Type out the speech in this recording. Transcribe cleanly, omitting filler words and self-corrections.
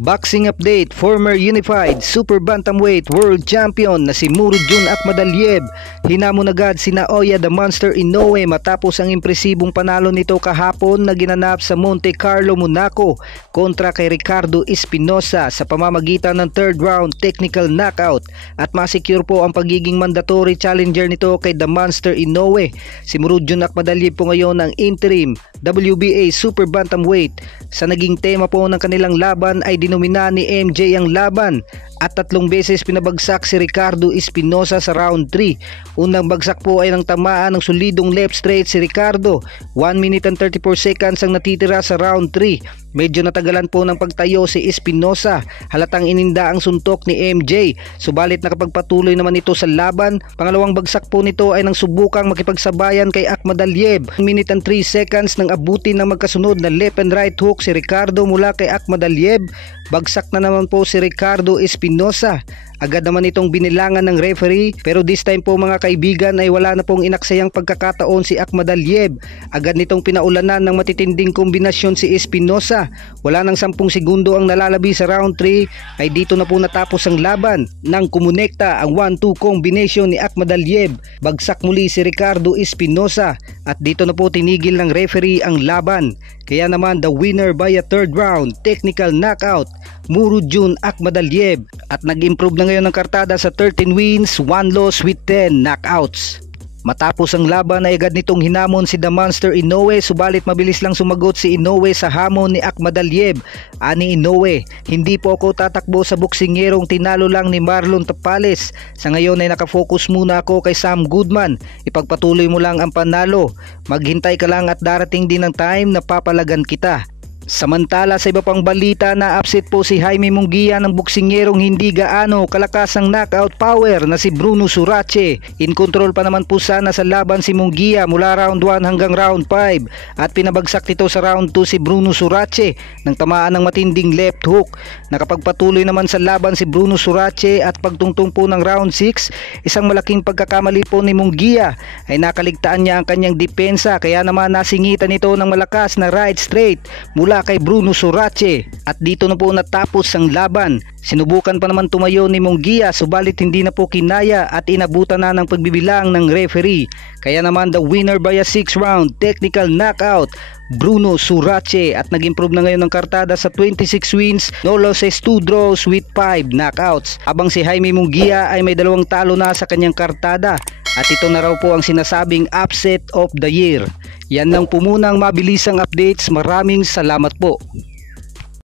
Boxing update, former Unified Super Bantamweight World Champion na si Murodjon Akhmadaliev hinamon agad sina Naoya the Monster Inoue matapos ang impresibong panalo nito kahapon na ginanap sa Monte Carlo, Monaco kontra kay Ricardo Espinosa sa pamamagitan ng third round technical knockout at masecure po ang pagiging mandatory challenger nito kay the Monster Inoue. Si Murodjon Akhmadaliev po ngayon ang interim WBA Super Bantamweight. Sa naging tema po ng kanilang laban ay dinomina ni MJ ang laban at 3 beses pinabagsak si Ricardo Espinosa sa round 3. Unang bagsak po ay nang tamaan ng solidong left straight si Ricardo. 1 minute and 34 seconds ang natitira sa round 3. Medyo natagalan po ng pagtayo si Espinosa. Halatang ininda ang suntok ni MJ. Subalit nakapagpatuloy naman ito sa laban. Pangalawang bagsak po nito ay nang subukang makipagsabayan kay Akhmadaliev. 1 minute and 3 seconds nang abutin ng magkasunod na left and right hook si Ricardo mula kay Akhmadaliev. Bagsak na naman po si Ricardo Espinosa. Agad naman itong binilangan ng referee, pero this time po mga kaibigan ay wala na pong inaksayang pagkakataon si Akhmadaliev. Agad nitong pinaulanan ng matitinding kombinasyon si Espinosa. Wala nang 10 segundo ang nalalabi sa round 3 ay dito na po natapos ang laban nang kumonekta ang 1-2 combination ni Akhmadaliev. Bagsak muli si Ricardo Espinosa at dito na po tinigil ng referee ang laban. Kaya naman the winner by a third round technical knockout, Murodjon Akhmadaliev, at nag-improve na ngayon ng kartada sa 13 wins, 1 loss with 10 knockouts. Matapos ang laban ay agad nitong hinamon si the Monster Inoue, subalit mabilis lang sumagot si Inoue sa hamon ni Akhmadaliev. Ani Inoue, hindi po ako tatakbo sa boksingerong tinalo lang ni Marlon Tapales. Sa ngayon ay nakafocus muna ako kay Sam Goodman. Ipagpatuloy mo lang ang panalo. Maghintay ka lang at darating din ang time na papalagan kita. Samantala sa iba pang balita, na upset po si Jaime Munguia ng boksingerong hindi gaano kalakas ang knockout power na si Bruno Surace. In control pa naman po sana sa laban si Munguia mula round 1 hanggang round 5 at pinabagsak nito sa round 2 si Bruno Surace nang tamaan ng matinding left hook. Nakapagpatuloy naman sa laban si Bruno Surace at pagtungtong po ng round 6, isang malaking pagkakamali po ni Munguia ay nakaligtaan niya ang kanyang depensa, kaya naman nasingitan ito ng malakas na right straight mula kay Bruno Surace at dito na po natapos ang laban. Sinubukan pa naman tumayo ni Munguia subalit hindi na po kinaya at inabutan na ng pagbibilang ng referee. Kaya naman the winner by a 6 round technical knockout, Bruno Surace, at nag-improve na ngayon ng kartada sa 26 wins, no losses, 2 draws with 5 knockouts. Habang si Jaime Munguia ay may 2 talo na sa kanyang kartada at ito na raw po ang sinasabing upset of the year. Yan lang po muna ang mabilisang updates. Maraming salamat po.